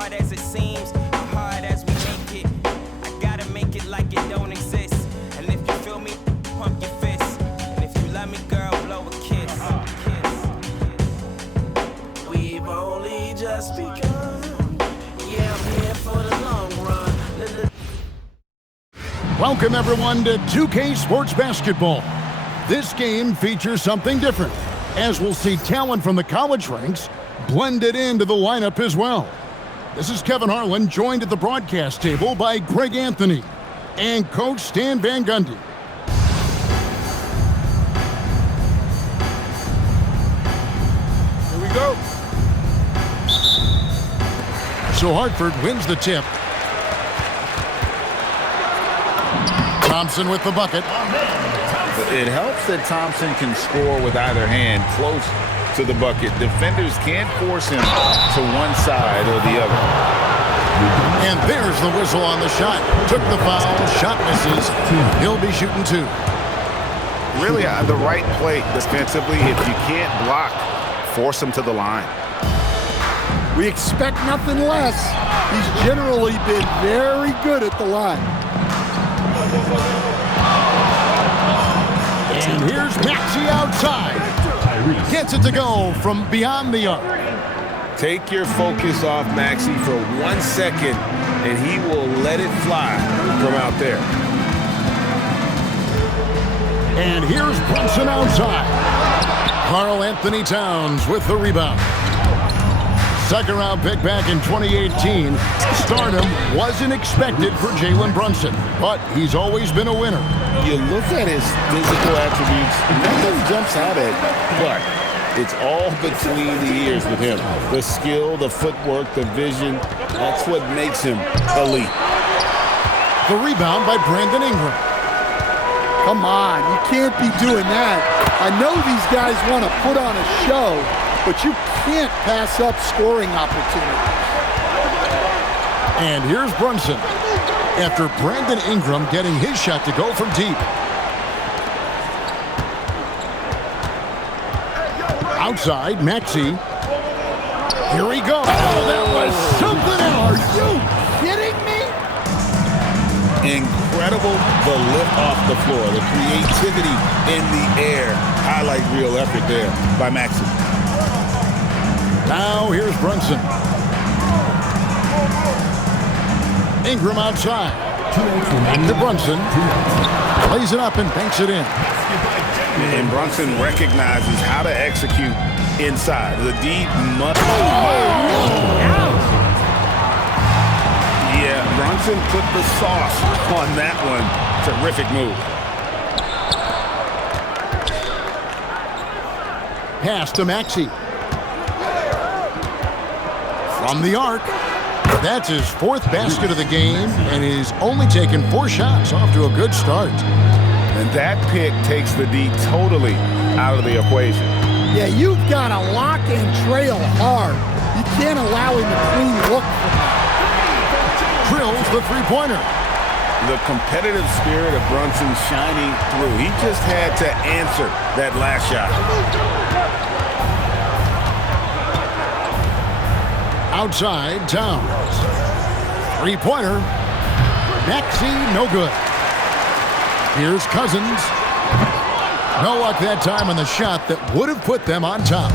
hard as it seems, or hard as we make it. I gotta make it like it don't exist. And if you feel me, pump your fist. And if you love me, girl, blow a kiss. We've only just begun. Yeah, I'm here for the long run. Welcome everyone to 2K Sports Basketball. This game features something different, as we'll see talent from the college ranks blended into the lineup as well. This is Kevin Harlan, joined at the broadcast table by Greg Anthony and Coach Stan Van Gundy. Here we go. So Hartford wins the tip. Thompson with the bucket. It helps that Thompson can score with either hand close to the bucket. Defenders can't force him to one side or the other. And there's the whistle on the shot. Took the foul, shot misses. He'll be shooting two. Really, the right play defensively. If you can't block, force him to the line. We expect nothing less. He's generally been very good at the line. And here's Maxey outside. Gets it to go from beyond the arc. Take your focus off Maxey for 1 second, and he will let it fly from out there. And here's Brunson outside. Karl Anthony Towns with the rebound. Second round pick back in 2018. Stardom wasn't expected for Jalen Brunson, but he's always been a winner. You look at his physical attributes, nothing jumps out at you, but it's all between the ears with him. The skill, the footwork, the vision, that's what makes him elite. The rebound by Brandon Ingram. Come on, you can't be doing that. I know these guys want to put on a show, but you can't pass up scoring opportunities. And here's Brunson, after Brandon Ingram getting his shot to go from deep. Outside, Maxey. Here he goes. Oh, that was something else. Are you kidding me? Incredible, the lift off the floor, the creativity in the air. Highlight real effort there by Maxey. Now here's Brunson. Ingram outside. Back to Brunson. Plays it up and banks it in. And Brunson recognizes how to execute inside. The deep must. Yeah, Brunson put the sauce on that one. Terrific move. Pass to Maxey. From the arc. That's his fourth basket of the game, and he's only taken 4 shots. Off to a good start. And that pick takes the D totally out of the equation. Yeah, you've got to lock and trail hard. You can't allow him a clean look from that. Drills the three-pointer. The competitive spirit of Brunson shining through. He just had to answer that last shot. Outside, Towns. Three-pointer. Maxey, no good. Here's Cousins. No luck that time on the shot that would have put them on top.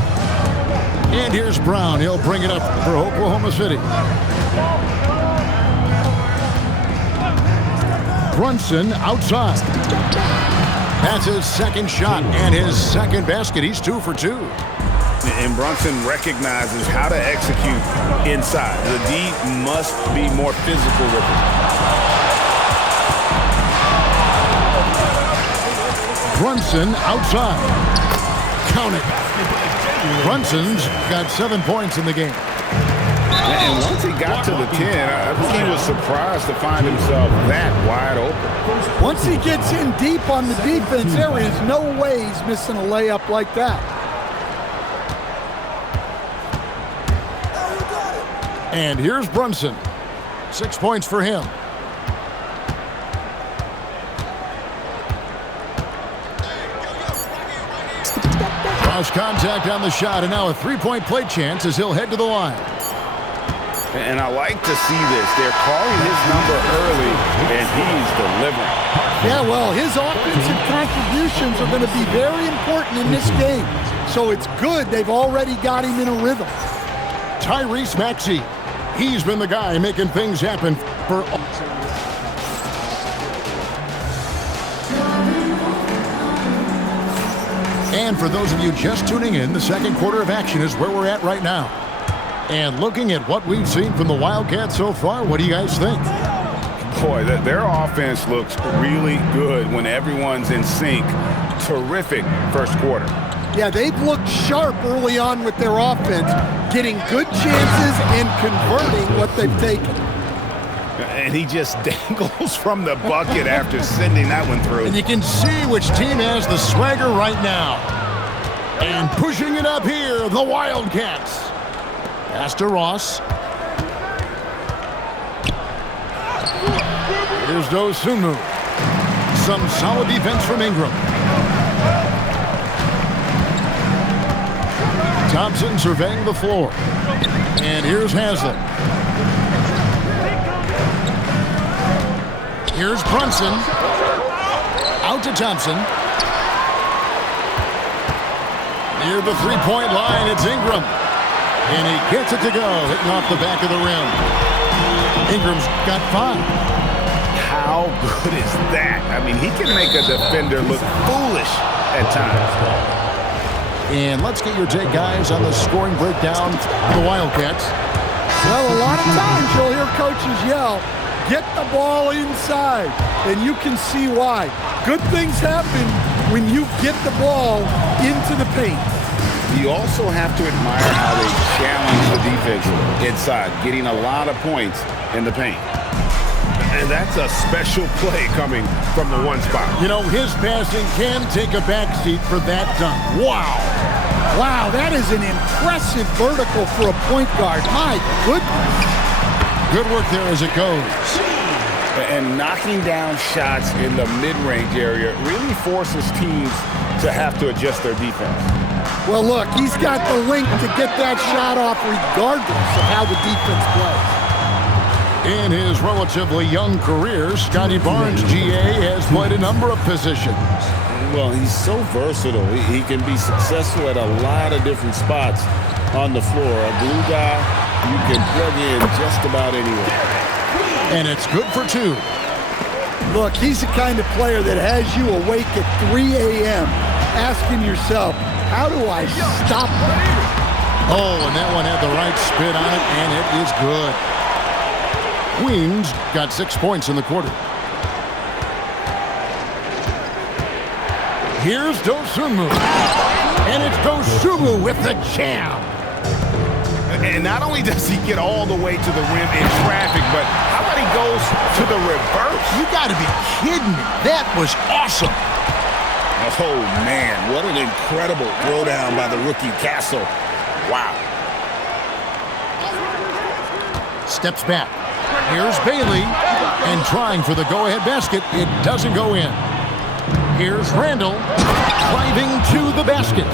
And here's Brown. He'll bring it up for Oklahoma City. Brunson outside. That's his second shot and his second basket. He's 2 for 2. And Brunson recognizes how to execute inside. The D must be more physical with it. Brunson outside. Count it. Brunson's got 7 points in the game. And once he got to the 10, I think he was surprised to find himself that wide open. Once he gets in deep on the defense, there is no way he's missing a layup like that. And here's Brunson. 6 points for him. Cross contact on the shot, and now a three-point play chance as he'll head to the line. And I like to see this. They're calling his number early, and he's delivering. Yeah, well, his offensive contributions are going to be very important in this game. So it's good they've already got him in a rhythm. Tyrese Maxey. He's been the guy making things happen for... And for those of you just tuning in, the second quarter of action is where we're at right now. And looking at what we've seen from the Wildcats so far, what do you guys think? Boy, their offense looks really good when everyone's in sync. Terrific first quarter. Yeah, they've looked sharp early on with their offense, getting good chances and converting what they've taken. And he just dangles from the bucket after sending that one through. And you can see which team has the swagger right now. And pushing it up here, the Wildcats. Pass to Ross. Here's Dosunmu. Some solid defense from Ingram. Thompson surveying the floor. And here's Haslett. Here's Brunson. Out to Thompson. Near the three-point line, it's Ingram. And he gets it to go, hitting off the back of the rim. Ingram's got 5. How good is that? I mean, he can make a defender look foolish at times. And let's get your take, guys, on the scoring breakdown for the Wildcats. Well, a lot of times you'll hear coaches yell, get the ball inside, and you can see why. Good things happen when you get the ball into the paint. You also have to admire how they challenge the defense inside, getting a lot of points in the paint. And that's a special play coming from the one spot. You know, his passing can take a backseat for that dunk. Wow. Wow, that is an impressive vertical for a point guard. My goodness. Good work there as it goes. And knocking down shots in the mid-range area really forces teams to have to adjust their defense. Well, look, he's got the length to get that shot off regardless of how the defense plays. In his relatively young career, Scotty Barnes, GA, has played a number of positions. Well, he's so versatile. He can be successful at a lot of different spots on the floor. A glue guy you can plug in just about anywhere. And it's good for 2. Look, he's the kind of player that has you awake at 3 a.m. asking yourself, how do I stop that? Oh, and that one had the right spin on it, and it is good. Queens got 6 points in the quarter. Here's Dosunmu. And it's Dosunmu with the jam. And not only does he get all the way to the rim in traffic, but how about he goes to the reverse? You got to be kidding me. That was awesome. Oh, man, what an incredible throwdown by the rookie Castle. Wow. Steps back. Here's Bailey. And trying for the go-ahead basket. It doesn't go in. Here's Randall. Driving to the basket.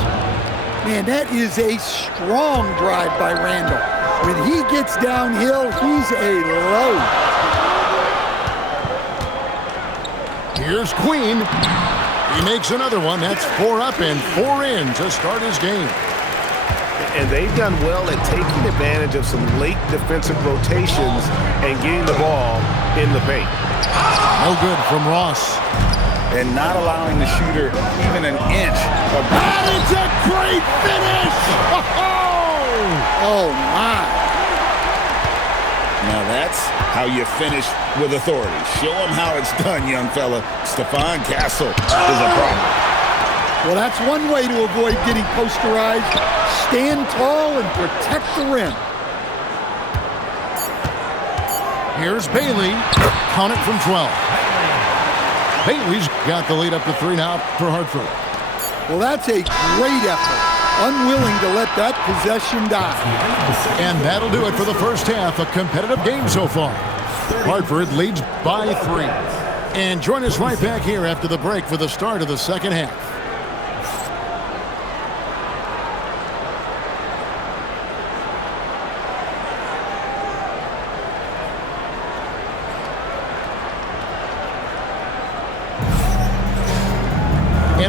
Man, that is a strong drive by Randall. When he gets downhill, he's a load. Here's Queen. He makes another one. That's 4 up and 4 in to start his game. And they've done well at taking advantage of some late defensive rotations and getting the ball in the paint. No good from Ross. And not allowing the shooter even an inch of... That is a great finish! Oh, my. Now that's how you finish with authority. Show them how it's done, young fella. Stephon Castle is a problem. Well, that's one way to avoid getting posterized. Stand tall and protect the rim. Here's Bailey. Count it from 12. Bailey's got the lead up to 3 now for Hartford. Well, that's a great effort. Unwilling to let that possession die. And that'll do it for the first half. A competitive game so far. Hartford leads by 3. And join us right back here after the break for the start of the second half.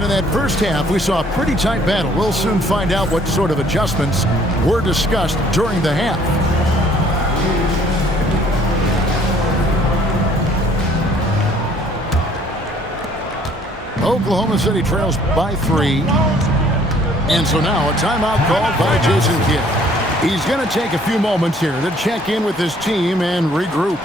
And in that first half, we saw a pretty tight battle. We'll soon find out what sort of adjustments were discussed during the half. Oklahoma City trails by 3. And so now a timeout called by Jason Kidd. He's going to take a few moments here to check in with his team and regroup.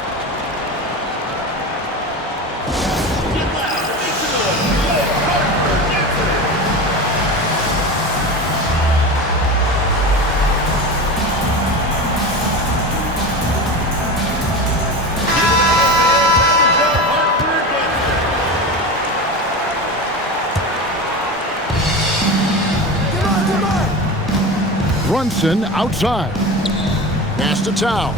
Brunson outside. Pass to Towns.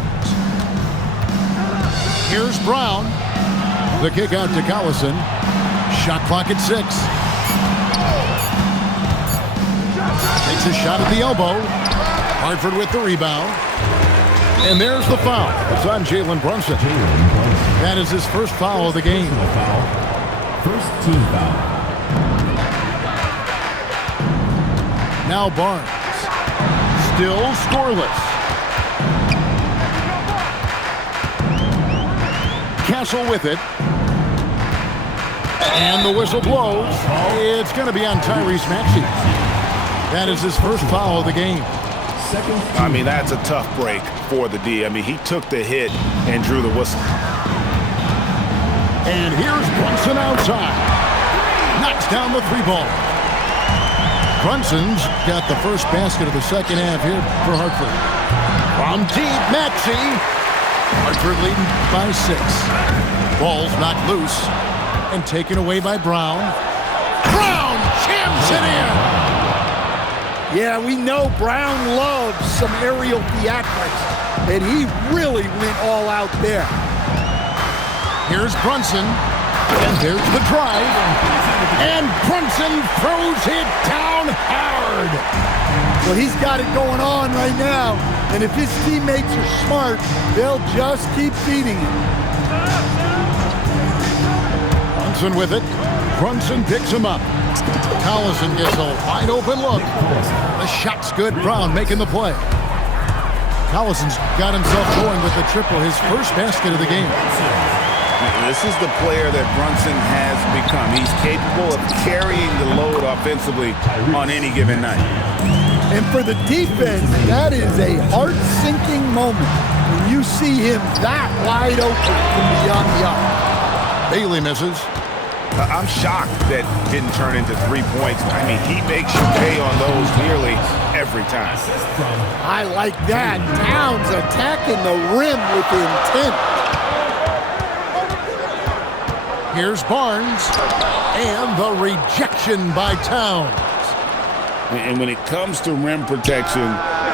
Here's Brown. The kick out to Collison. Shot clock at 6. Takes a shot at the elbow. Hartford with the rebound. And there's the foul. It's on Jalen Brunson. That is his first foul of the game. First team foul. Now Barnes. Still scoreless. Castle with it. And the whistle blows. It's going to be on Tyrese Maxey. That is his first foul of the game. I mean, that's a tough break for the D. I mean, he took the hit and drew the whistle. And here's Brunson outside. Knocks down the 3 ball. Brunson's got the first basket of the second half here for Hartford. From deep, Maxey. Hartford leading by 6. Ball's knocked loose and taken away by Brown. Brown jams it in. Yeah, we know Brown loves some aerial theatrics, and he really went all out there. Here's Brunson, and there's the drive. And Brunson throws it down hard. Well, he's got it going on right now, and if his teammates are smart, they'll just keep feeding him. Brunson with it. Brunson picks him up. Collison gets a wide open look. The shot's good. Brown making the play. Collison's got himself going with the triple, his first basket of the game. This is the player that Brunson has become. He's capable of carrying the load offensively on any given night. And for the defense, that is a heart-sinking moment when you see him that wide open from beyond the arc. Bailey misses. I'm shocked that didn't turn into 3 points. I mean, he makes you pay on those nearly every time. I like that. Towns attacking the rim with intent. Here's Barnes, and the rejection by Towns. And when it comes to rim protection,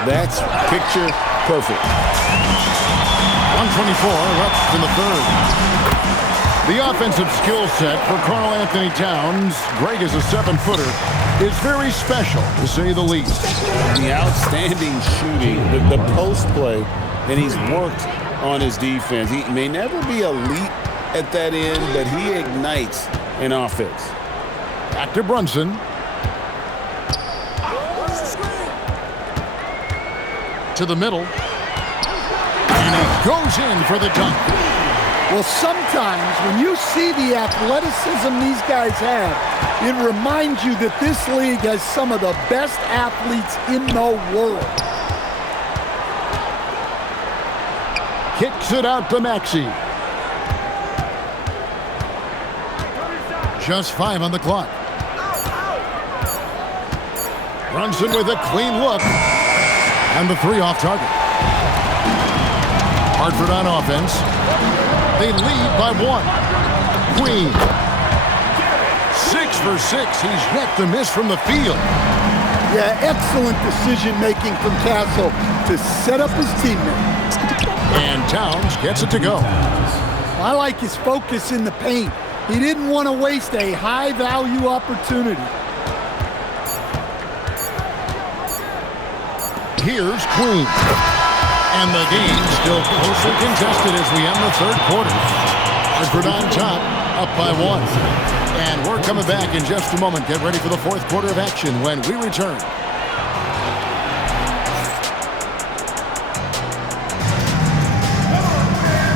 that's picture perfect. 124 left in the third. The offensive skill set for Karl Anthony Towns, Greg is a 7-footer, is very special, to say the least. The outstanding shooting, the post play, and he's worked on his defense. He may never be elite at that end, but he ignites an offense. Back to Brunson. To the middle. And he goes in for the dunk. Well, sometimes when you see the athleticism these guys have, it reminds you that this league has some of the best athletes in the world. Kicks it out to Maxey. Just 5 on the clock. Brunson with a clean look. And the 3 off target. Hartford on offense. They lead by 1. Queen. 6 for 6. He's yet to miss from the field. Yeah, excellent decision-making from Castle to set up his teammate. And Towns gets it to go. I like his focus in the paint. He didn't want to waste a high-value opportunity. Here's Queen. And the game still closely contested as we end the third quarter. Hartford on top, up by 1. And we're coming back in just a moment. Get ready for the fourth quarter of action when we return.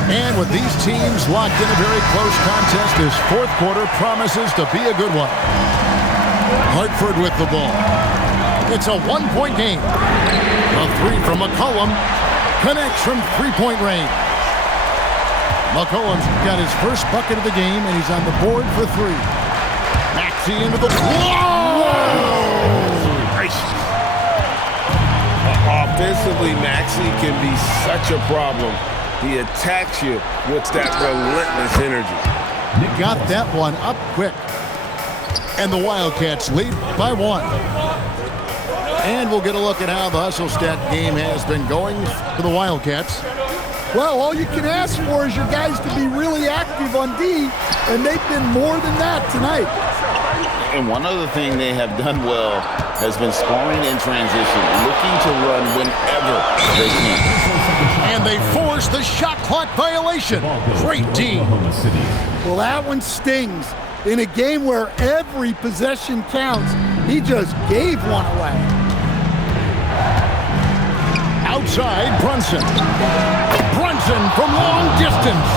And with these teams locked in a very close contest, this fourth quarter promises to be a good one. Hartford with the ball. It's a one-point game. A three from McCollum connects from three-point range. McCollum's got his first bucket of the game, and he's on the board for three. Maxey into the... Whoa! Offensively, Maxey can be such a problem. He attacks you with that relentless energy. Got that one up quick. And the Wildcats lead by 1. And we'll get a look at how the hustle stat game has been going for the Wildcats. Well, all you can ask for is your guys to be really active on D, and they've been more than that tonight. And one other thing they have done well has been scoring in transition, looking to run whenever they can. And they force the shot clock violation. Great D. Well, that one stings. In a game where every possession counts, he just gave one away. Outside, Brunson. Brunson from long distance.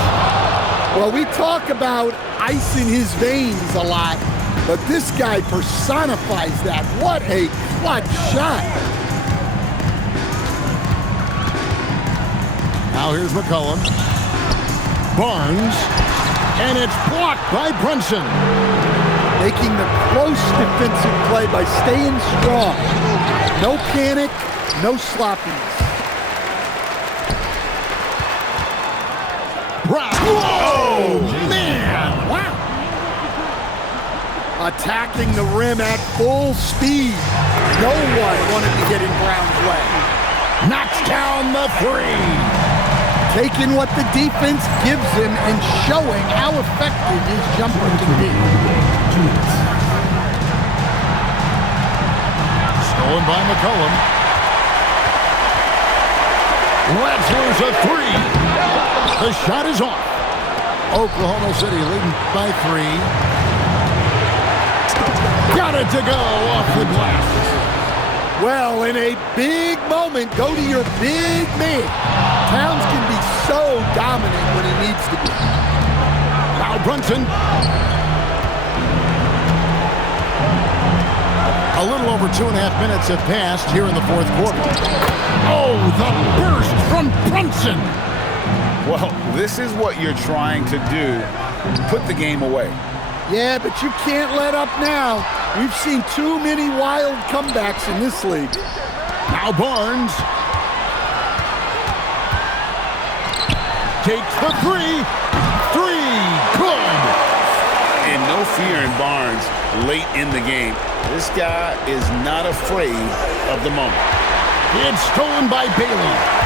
Well, we talk about ice in his veins a lot, but this guy personifies that. What a clutch shot. Now here's McCollum. Barnes. And it's blocked by Brunson. Making the close defensive play by staying strong. No panic, no sloppiness. Oh, man! Wow! Attacking the rim at full speed. No one wanted to get in Brown's way. Knocks down the three. Taking what the defense gives him and showing how effective his jumper can be. Stolen by McCollum. Lets loose a three. The shot is off. Oklahoma City leading by 3. Got it to go off the glass. Well, in a big moment, go to your big man. Towns can be so dominant when he needs to be. Now Brunson. A little over 2.5 minutes have passed here in the fourth quarter. Oh, the burst from Brunson. Well, this is what you're trying to do. Put the game away. Yeah, but you can't let up now. We've seen too many wild comebacks in this league. Now Barnes. Takes the three. Good. And no fear in Barnes late in the game. This guy is not afraid of the moment. It's stolen by Bailey.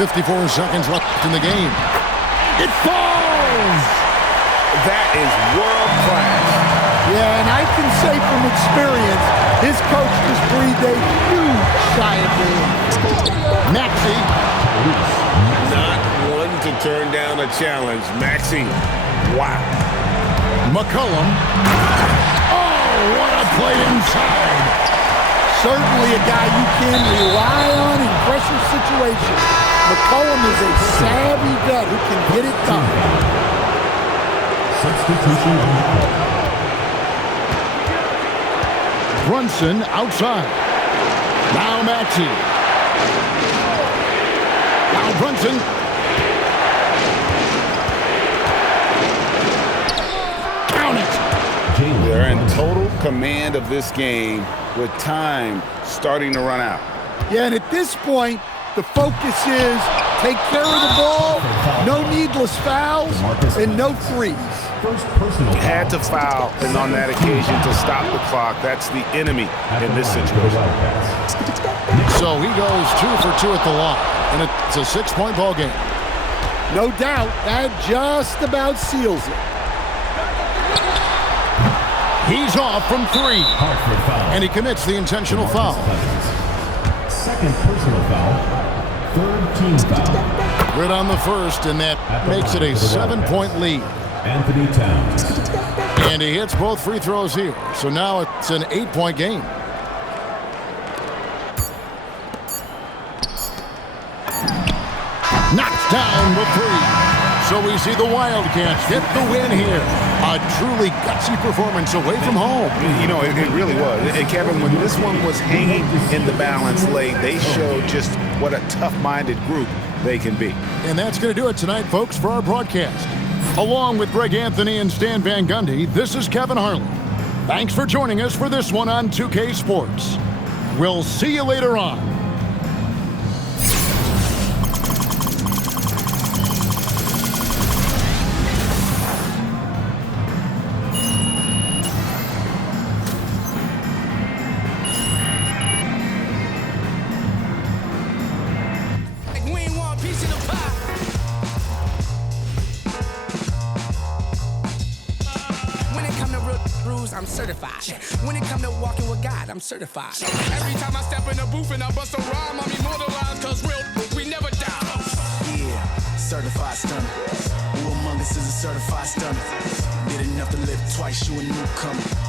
.54 seconds left in the game. It falls! That is world class. Yeah, and I can say from experience, his coach just breathed a huge sigh of relief. Maxey. Not one to turn down a challenge. Maxey, wow. McCollum. Oh, what a play inside. Certainly a guy you can rely on in pressure situations. McCollum is a savvy vet who can get it done. Substitution on the court. Brunson outside. Now Maxey. Now Brunson. Count it. They're in total command of this game with time starting to run out. Yeah, and at this point, the focus is take care of the ball, no needless fouls, and no threes. First personal Had to foul, and on that occasion to stop the clock. That's the enemy in this situation. So he goes 2 for 2 at the line, and it's a 6-point ball game. No doubt, that just about seals it. He's off from 3, and he commits the intentional foul. Second personal foul. Third team foul. Good on the first, and that makes it a 7-point lead. Anthony Towns. And he hits both free throws here. So now it's an 8-point game. Knocks down the three. So we see the Wildcats get the win here. A truly gutsy performance away from home. You know, it really was. And Kevin, when this one was hanging in the balance late, they showed just what a tough-minded group they can be. And that's going to do it tonight, folks, for our broadcast. Along with Greg Anthony and Stan Van Gundy, this is Kevin Harlan. Thanks for joining us for this one on 2K Sports. We'll see you later on. We ain't want a piece of the pie. When it come to real rules, I'm certified. When it come to walking with God, I'm certified. Every time I step in the booth and I bust a rhyme, I'm immortalized, cause real we never die. Yeah, certified stunner. Who among us is a certified stunner? Did enough to live twice, you a newcomer.